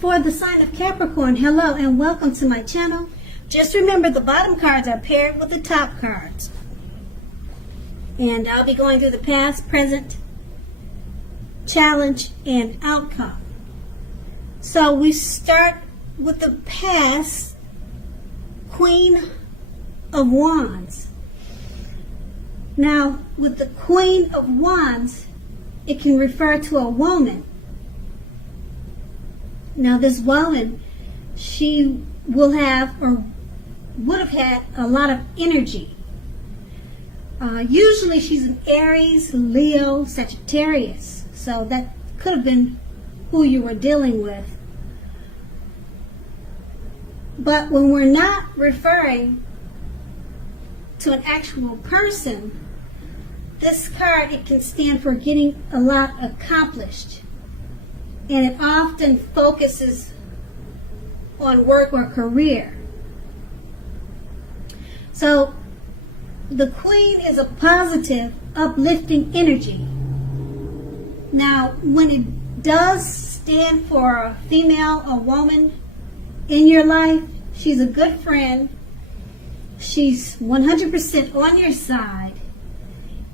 For the sign of Capricorn, hello and welcome to my channel. Just remember the bottom cards are paired with the top cards. And I'll be going through the past, present, challenge, and outcome. So we start with the past, Queen of Wands. Now, with the Queen of Wands, it can refer to a woman. Now, this woman, she will have or would have had a lot of energy. Usually she's an Aries, Leo, Sagittarius. So that could have been who you were dealing with. But when we're not referring to an actual person, this card, it can stand for getting a lot accomplished. And it often focuses on work or career. So the Queen is a positive, uplifting energy. Now, when it does stand for a female, a woman in your life, she's a good friend. She's 100% on your side,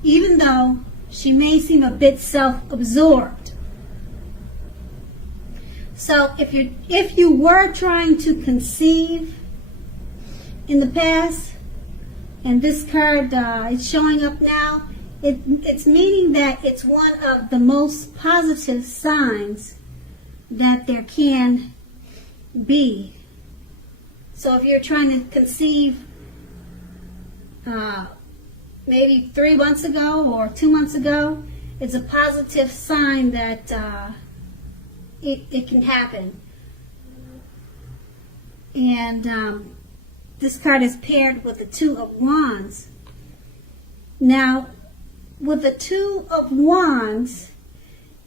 even though she may seem a bit self-absorbed. So if you were trying to conceive in the past, and this card is showing up now, it's meaning that it's one of the most positive signs that there can be. So if you're trying to conceive maybe 3 months ago or 2 months ago, it's a positive sign that it can happen. And this card is paired with the Two of Wands. Now, with the Two of Wands,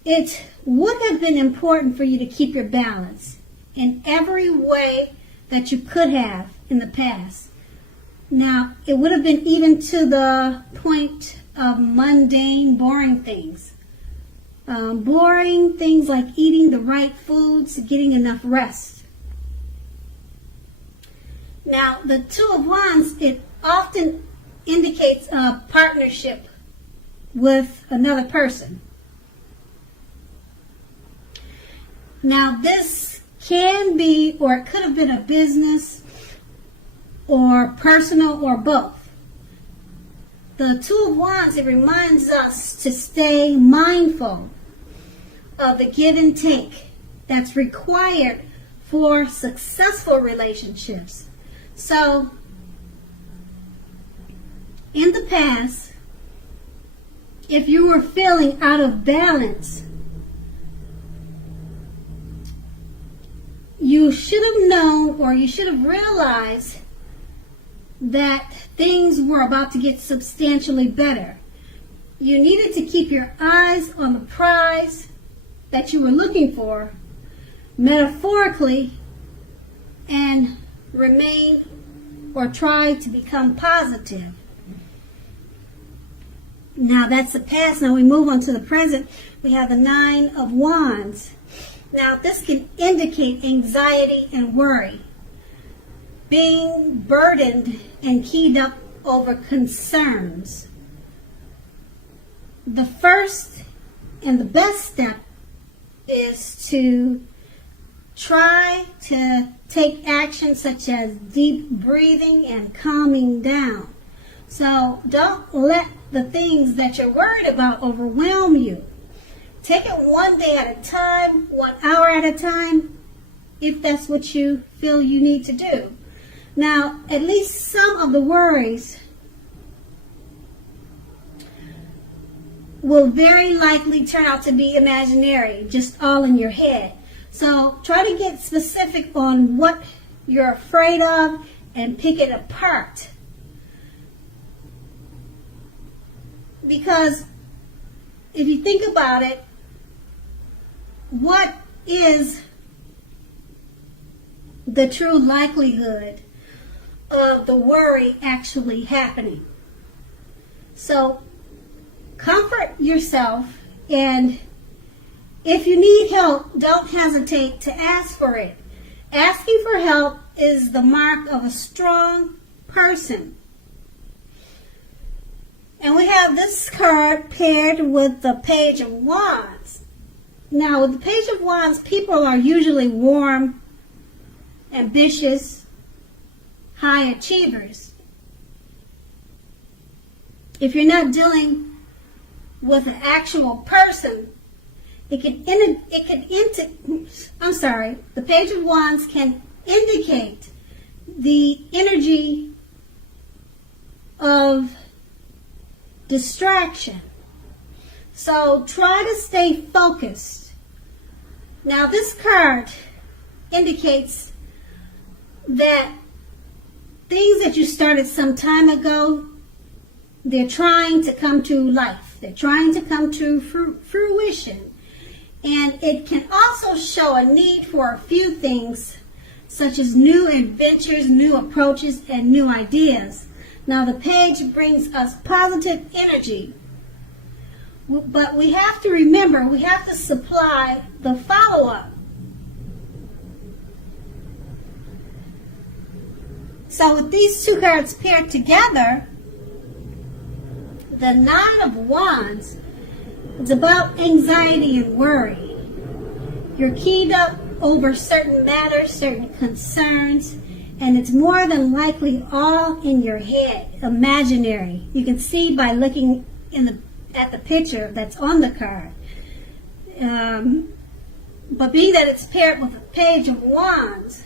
it would have been important for you to keep your balance in every way that you could have in the past. Now, it would have been even to the point of mundane, boring things. Boring things like eating the right foods, getting enough rest. Now, the Two of Wands, it often indicates a partnership with another person. Now, this can be, or it could have been a business, or personal, or both. The Two of Wands, it reminds us to stay mindful of the give and take that's required for successful relationships. So, in the past, if you were feeling out of balance, you should have known, or you should have realized that things were about to get substantially better. You needed to keep your eyes on the prize that you were looking for, metaphorically, and remain or try to become positive. Now that's the past. Now we move on to the present. We have the Nine of Wands. Now this can indicate anxiety and worry, being burdened and keyed up over concerns. The first and the best step is to try to take action such as deep breathing and calming down. So don't let the things that you're worried about overwhelm you. Take it one day at a time, 1 hour at a time, if that's what you feel you need to do. Now, at least some of the worries will very likely turn out to be imaginary, just all in your head. So try to get specific on what you're afraid of and pick it apart. Because if you think about it, what is the true likelihood of the worry actually happening? So comfort yourself, and If you need help, don't hesitate to ask for it. Asking for help is the mark of a strong person. And we have this card paired with the Page of Wands. Now, with the Page of Wands, people are usually warm, ambitious, high achievers. If you're not dealing with an actual person, the Page of Wands can indicate the energy of distraction. So try to stay focused. Now this card indicates that things that you started some time ago, they're trying to come to life. They're trying to come to fruition. And it can also show a need for a few things, such as new adventures, new approaches, and new ideas. Now the page brings us positive energy. But we have to remember, we have to supply the follow-up. So with these two cards paired together, the Nine of Wands is about anxiety and worry. You're keyed up over certain matters, certain concerns, and it's more than likely all in your head, imaginary. You can see by looking at the picture that's on the card. But being that it's paired with the Page of Wands,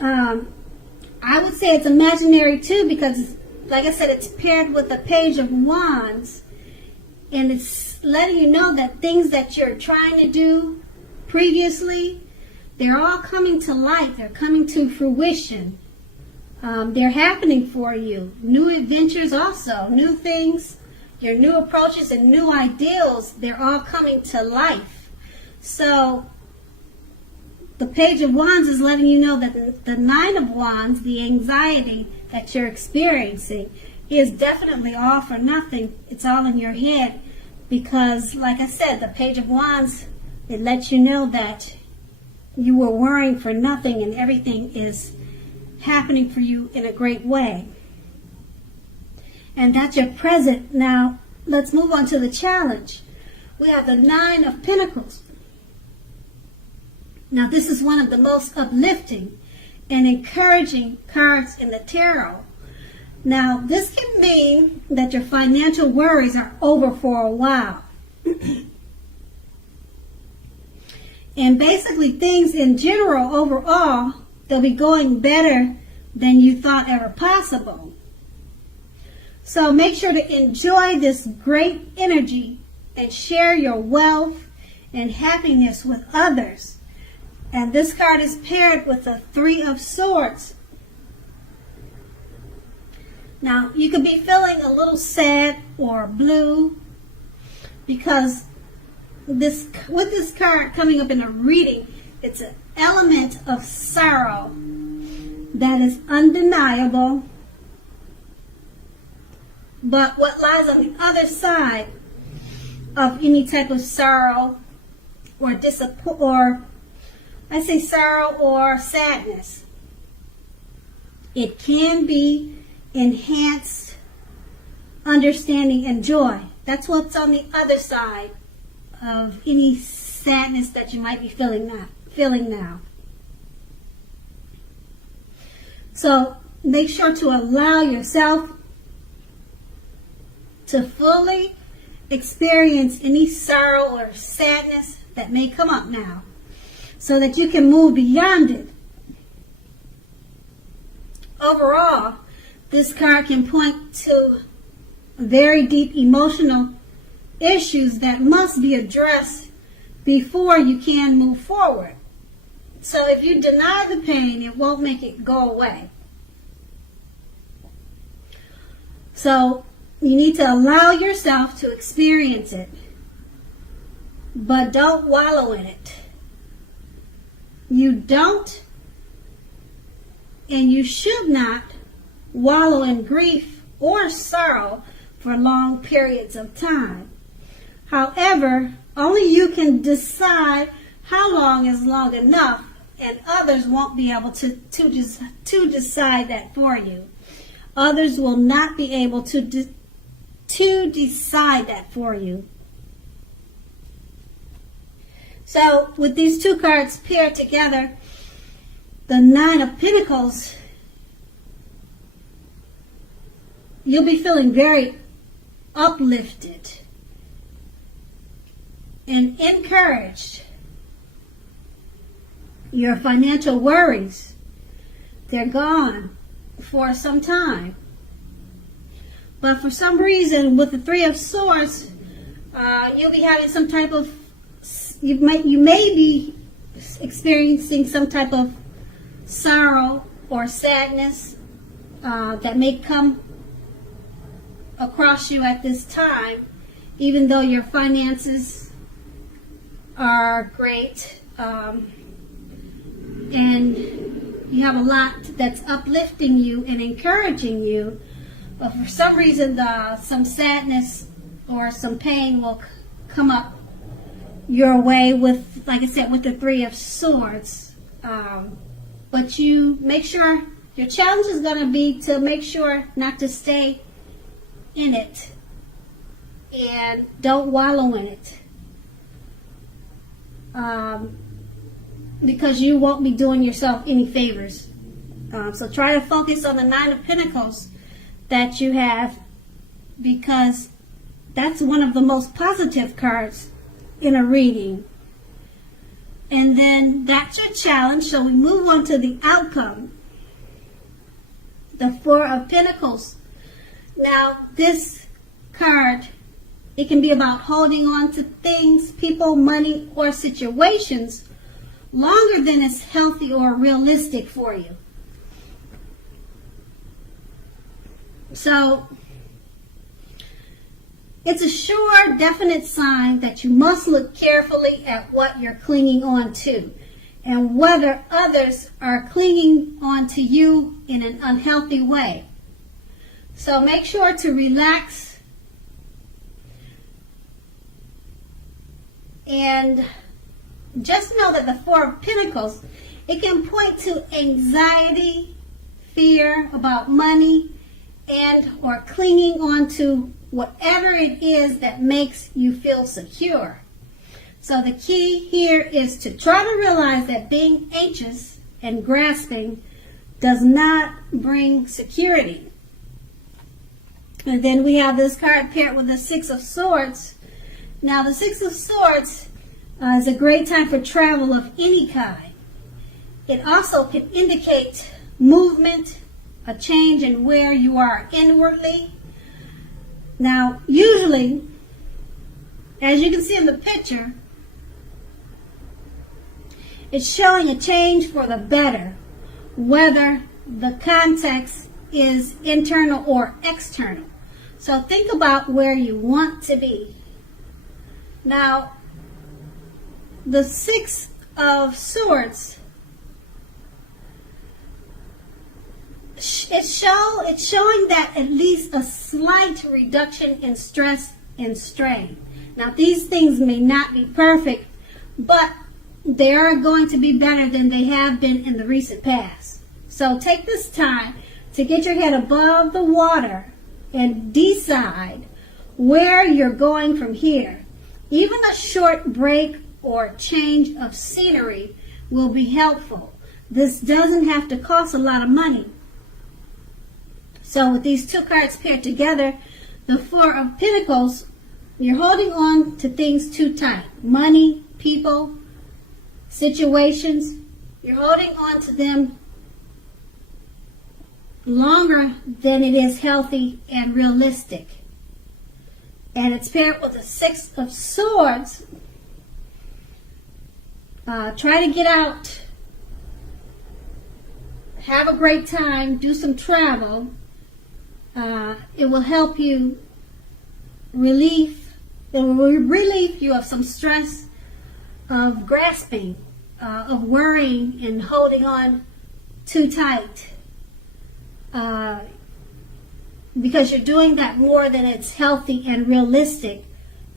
I would say it's imaginary too, because like I said, it's paired with the Page of Wands, and it's letting you know that things that you're trying to do previously, they're all coming to light. They're coming to fruition. They're happening for you. New adventures also, new things, your new approaches and new ideals, they're all coming to life. So the Page of Wands is letting you know that the Nine of Wands, the anxiety that you're experiencing, is definitely all for nothing. It's all in your head because, like I said, the Page of Wands, it lets you know that you were worrying for nothing and everything is happening for you in a great way. And that's your present. Now, let's move on to the challenge. We have the Nine of Pentacles. Now, this is one of the most uplifting and encouraging cards in the tarot. Now, this can mean that your financial worries are over for a while. And basically, things in general, overall, they'll be going better than you thought ever possible. So make sure to enjoy this great energy and share your wealth and happiness with others. And this card is paired with the Three of Swords. Now, you could be feeling a little sad or blue because with this card coming up in a reading, it's an element of sorrow that is undeniable. But what lies on the other side of any type of sorrow or sorrow or sadness, it can be enhanced understanding and joy. That's what's on the other side of any sadness that you might be feeling now. So make sure to allow yourself to fully experience any sorrow or sadness that may come up now, so that you can move beyond it. Overall, this card can point to very deep emotional issues that must be addressed before you can move forward. So if you deny the pain, it won't make it go away. So you need to allow yourself to experience it, but don't wallow in it. You don't and you should not wallow in grief or sorrow for long periods of time. However, only you can decide how long is long enough, and others won't be able to decide that for you. Others will not be able to decide that for you. So with these two cards paired together, the Nine of Pentacles, you'll be feeling very uplifted and encouraged. Your financial worries, they're gone for some time. But for some reason, with the Three of Swords, you'll be having some type of, you may be experiencing some type of sorrow or sadness that may come across you at this time, even though your finances are great, and you have a lot that's uplifting you and encouraging you, but for some reason some sadness or some pain will come up your way with, like I said, with the Three of Swords. But you make sure, your challenge is going to be to make sure not to stay in it and don't wallow in it, because you won't be doing yourself any favors. So try to focus on the Nine of Pentacles that you have, because that's one of the most positive cards in a reading. And then that's your challenge. So we move on to the outcome. The Four of Pentacles. Now this card, it can be about holding on to things, people, money, or situations longer than is healthy or realistic for you. So it's a sure, definite sign that you must look carefully at what you're clinging on to and whether others are clinging on to you in an unhealthy way. So make sure to relax and just know that the Four of Pentacles, it can point to anxiety, fear about money, and or clinging on to whatever it is that makes you feel secure. So the key here is to try to realize that being anxious and grasping does not bring security. And then we have this card paired with the Six of Swords. Now the Six of Swords is a great time for travel of any kind. It also can indicate movement, a change in where you are inwardly. Now, usually, as you can see in the picture, it's showing a change for the better, whether the context is internal or external. So think about where you want to be. Now, the Six of Swords, it's showing that at least a slight reduction in stress and strain. Now, these things may not be perfect, but they are going to be better than they have been in the recent past. So take this time to get your head above the water and decide where you're going from here. Even a short break or change of scenery will be helpful. This doesn't have to cost a lot of money. So with these two cards paired together, the Four of Pentacles, you're holding on to things too tight. Money, people, situations, you're holding on to them longer than it is healthy and realistic. And it's paired with the Six of Swords. Try to get out, have a great time, do some travel. It will help you relieve you of some stress of grasping, of worrying and holding on too tight. Because you're doing that more than it's healthy and realistic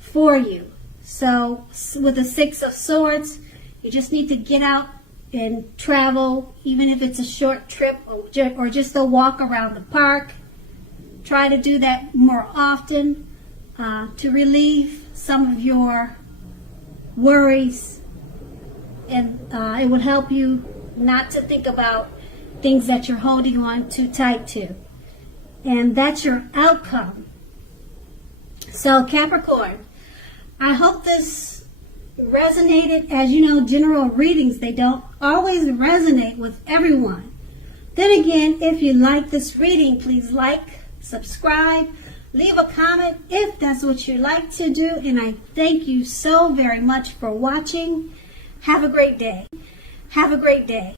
for you. So with the Six of Swords, you just need to get out and travel, even if it's a short trip or just a walk around the park. Try to do that more often to relieve some of your worries, and it would help you not to think about things that you're holding on too tight to. And that's your outcome. So Capricorn, I hope this resonated. As you know, general readings, they don't always resonate with everyone. Then again, if you like this reading, please like, subscribe, leave a comment if that's what you like to do. And I thank you so very much for watching. Have a great day. Have a great day.